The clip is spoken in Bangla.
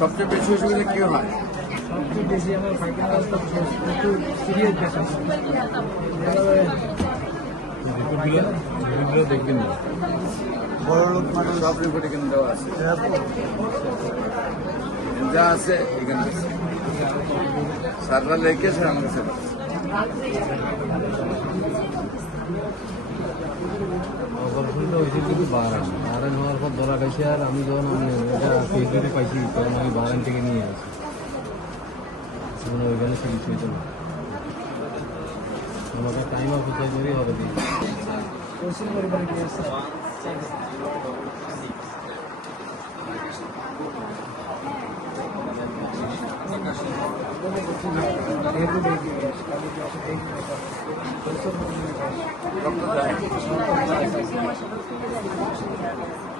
সবচেয়ে বেশি অসুবিধা কি হয়? সবচেয়ে বেশি আমার পায়খানা একটু সিরিয়াস পেশেন্ট রিপোর্টগুলো রিপোর্টগুলো দেখবেন না বড় লোক মানুষ দেওয়া আছে। যা আছে এখানে আছে। স্যাররা লিখেছে আমার কাছে আছে। অপারেশনটা হয়েছিল কিন্তু বারান বারান হওয়ার পর ধরা খাইছে আর আমি যখন আমি এটা ফেসবুকে পাইছি, তখন আমি বারান থেকে নিয়ে আসি। ওইখানে চিকিৎসা হয়েছে না আমাকে টাইম অফ কোথায় করে হবে ওসির পরিবারে Thank you.